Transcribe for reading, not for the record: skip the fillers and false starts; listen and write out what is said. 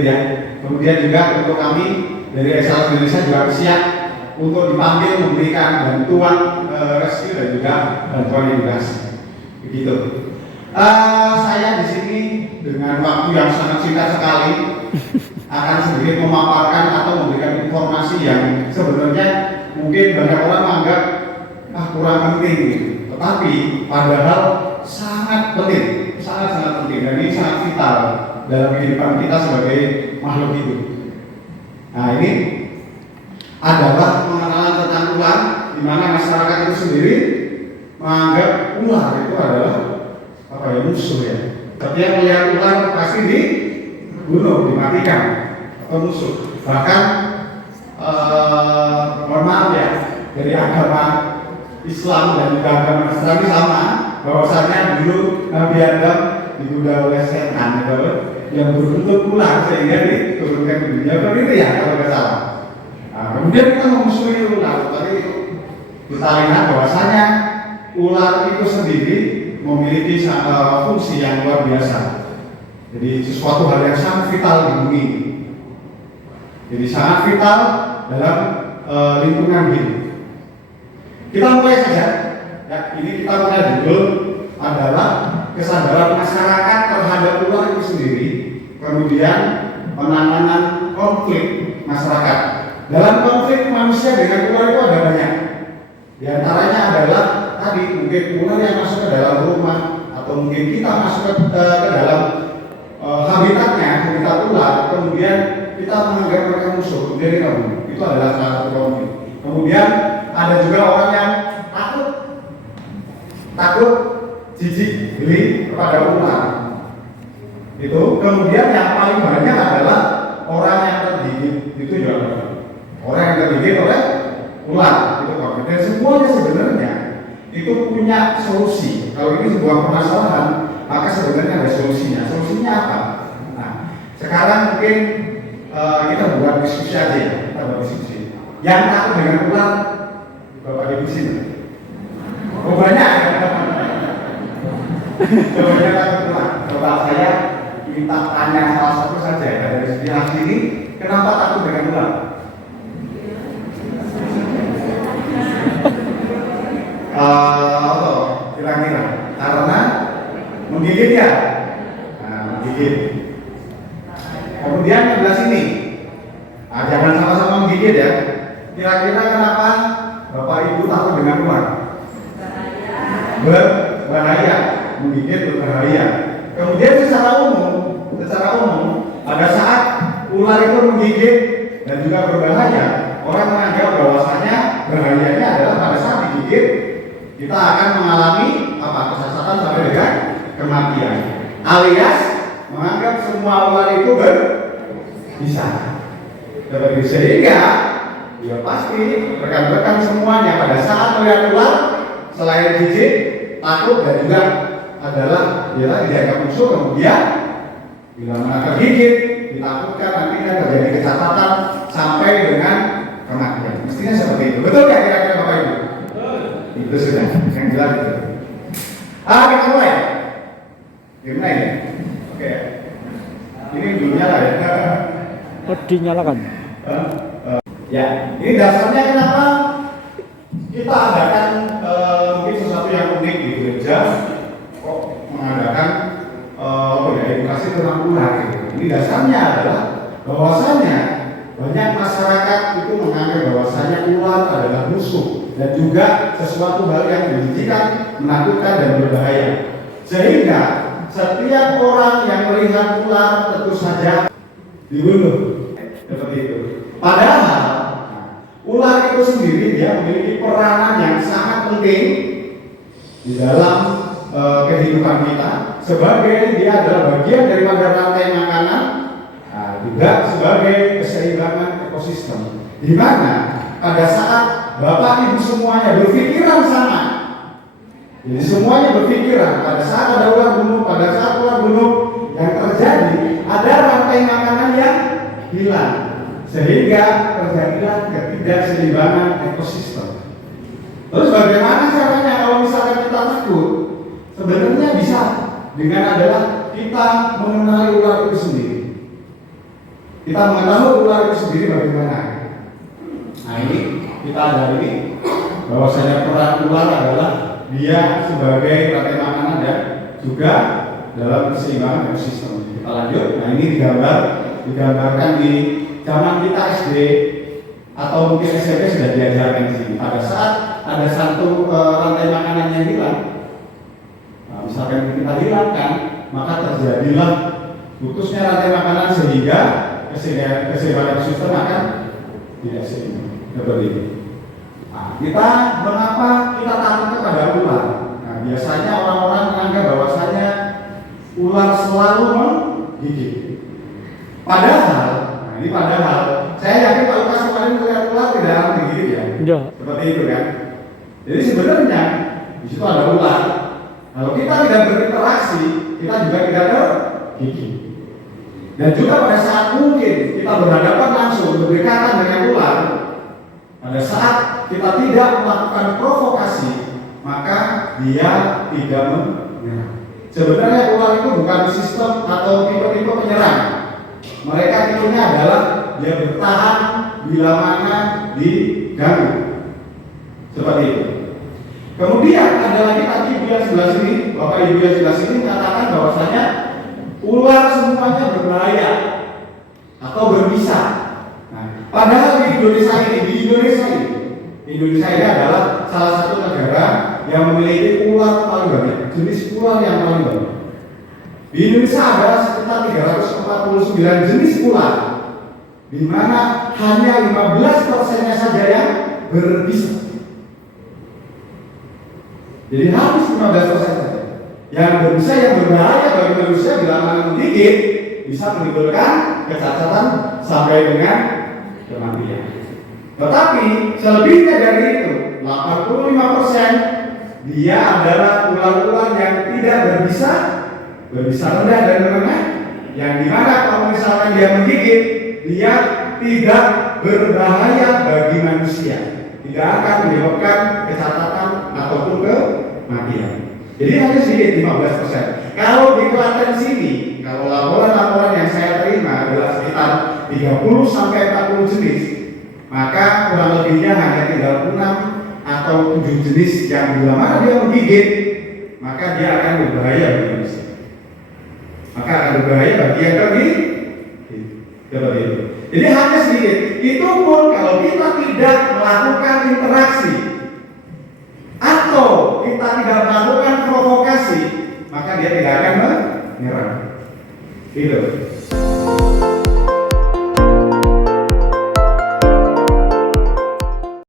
gitu ya. Kemudian juga untuk kami dari Excelsior Indonesia juga siap untuk dipanggil memberikan bantuan rescue dan juga bantuan edukasi. Begitu. Saya di sini dengan waktu yang sangat singkat sekali akan sedikit memaparkan atau memberikan informasi yang sebenarnya mungkin banyak orang menganggap kurang penting, tetapi padahal sangat penting, sangat penting, dan ini sangat vital dalam kehidupan kita sebagai makhluk hidup. Nah, ini adalah pengenalan tentang ular, di mana masyarakat itu sendiri menganggap ular itu adalah musuh ya. Setiap melihat ular pasti dibunuh, dimatikan atau musuh. Bahkan mohon maaf ya, dari agama Islam dan juga agama Nasrani sama, bahwasanya dulu Nabi Adam digoda oleh setan yang berbentuk ular sehingga diturunkan ke dunia. Begitu ya kalau nggak salah. Nah, kemudian kita memusuhi ular, tadi kita lihat bahwasanya ular itu sendiri memiliki fungsi yang luar biasa. Jadi sesuatu hal yang sangat vital di bumi. Jadi sangat vital dalam lingkungan hidup. Kita mulai saja. Ya, ini kita punya judul adalah kesadaran masyarakat terhadap ular itu sendiri, kemudian penanganan konflik masyarakat. Dalam konflik manusia dengan ular itu ada banyak. Di antaranya adalah tadi mungkin ular yang masuk ke dalam rumah, atau mungkin kita masuk ke dalam habitat ular, kemudian kita menganggap mereka musuh, kemudian kita bunuh. Itu adalah salah satu konflik. Kemudian ada juga orang yang takut jijik geli kepada ular. Itu kemudian yang paling banyak adalah orang yang tergigit. Itu juga orang yang tergigit oleh ular. Itu konflik. Dan semuanya sebenarnya itu punya solusi. Kalau ini sebuah permasalahan, maka sebenarnya ada solusinya. Solusinya apa? Nah, sekarang mungkin kita buat diskusi aja ya. Kita buat diskusi. Yang takut dengan ular, Bapak Ibu sini. Oh banyak. Banyak takut ular. Coba saya minta tanya salah satu saja dari sebelah sini, kenapa takut dengan ular? Kira-kira karena menggigit ya, menggigit. Kemudian sebelah sini, jangan sama-sama menggigit ya. Kira-kira kenapa Bapak Ibu takut dengan ular? Berbahaya, menggigit berbahaya. Kemudian secara umum, pada saat ular itu menggigit dan juga berbahaya, orang menganggap bahwasanya bahayanya adalah pada saat digigit kita akan mengalami kesesatan sampai dengan kematian, alias menganggap semua ular itu bisa. Sehingga ya pasti rekan-rekan semuanya pada saat melihat ular selain jijik, takut dan juga adalah dianggap musuh, kemudian bila mana tergigit ditakutkan nantinya terjadi kecacatan sampai dengan kematian. Mestinya seperti itu. Betul nggak kira-kira Bapak Ibu? Itu sudah yang jelas itu. Kita mulai. Gimana ini? Oke. Ini belum nyala ya? Dinyalakan. Ya, ini dasarnya kenapa kita adakan mungkin sesuatu yang unik di gereja, kok mengadakan edukasi tentang ular gitu. Ini dasarnya adalah bahwasanya banyak masyarakat itu menganggap bahwasanya ular adalah musuh dan juga sesuatu hal yang menjijikan, menakutkan dan berbahaya. Sehingga setiap orang yang melihat ular tentu saja dibunuh. Seperti itu. Padahal ular itu sendiri dia memiliki peranan yang sangat penting di dalam kehidupan kita, sebagai dia adalah bagian daripada rantai makanan, juga sebagai keseimbangan ekosistem. Di mana pada saat Bapak Ibu semuanya berpikiran sama, jadi semuanya berpikiran pada saat ada ular bunuh, pada saat ular bunuh yang terjadi ada rantai makanan yang hilang, sehingga terjadilah ketidakseimbangan ekosistem. Terus bagaimana caranya kalau misalkan kita takut? Sebenarnya bisa dengan adalah kita mengenali ular itu sendiri. kita mengetahui ular itu sendiri bagaimana. Nah ini kita ada ini bahwasanya peran ular adalah dia sebagai rantai makanan dan juga dalam keseimbangan ekosistem. Kita lanjut. Nah ini digambarkan di zaman kita SD atau mungkin SMP sudah diajarkan di sini. Pada saat ada satu rantai makanan yang hilang, nah, misalkan kita hilangkan, maka terjadilah putusnya rantai makanan sehingga keseimbangan ekosistem akan tidak seimbang. Seperti itu. Nah, mengapa kita takut kepada ular? Nah, biasanya orang-orang menganggap bahwasanya ular selalu menggigit. Padahal, saya yakin Pak Lukas kemarin melihat ular tidak akan digigit ya. Iya. Seperti itu kan. Jadi sebenarnya di situ ada ular. Kalau kita tidak berinteraksi, kita juga tidak tergigit. Dan juga pada saat mungkin kita berhadapan langsung berdekatan dengan ular, pada saat kita tidak melakukan provokasi, maka dia tidak menyerang. Sebenarnya ular itu bukan sistem atau tipe-tipe penyerang. Mereka tipenya adalah dia bertahan bila mana diganggu. Seperti itu. Kemudian ada lagi tadi Ibu yang sebelah sini, Bapak Ibu yang sebelah sini mengatakan bahwasanya ular semuanya berbahaya atau berbisa. Nah, padahal di Indonesia ini adalah salah satu negara yang memiliki ular paling banyak, jenis ular yang paling banyak. Di Indonesia ada sekitar 349 jenis ular, di mana hanya 15%-nya saja yang berbisa. Jadi habis 15% saja. Yang berbisa yang berbahaya bagi manusia bila mana menggigit bisa menimbulkan kecacatan sampai dengan kematian. Tetapi selebihnya dari itu 85% dia adalah ular-ular yang tidak berbisa rendah dan menengah, yang dimana kalau misalkan dia menggigit, dia tidak berbahaya bagi manusia, tidak akan menyebabkan kecacatan ataupun kematian. Jadi hanya sedikit 15%. Kalau di Klaten sini, kalau laporan-laporan yang saya terima adalah sekitar 30 sampai 40 jenis, maka kurang lebihnya hanya tinggal 6 atau 7 jenis yang bila mana dia menggigit, maka dia akan berbahaya bagi manusia. Maka akan berbahaya bagi yang tergigit. Seperti itu. Jadi hanya sedikit. Itu pun kalau kita tidak melakukan interaksi atau kita tidak melakukan provokasi, maka dia tidak akan menyerang. Gitu.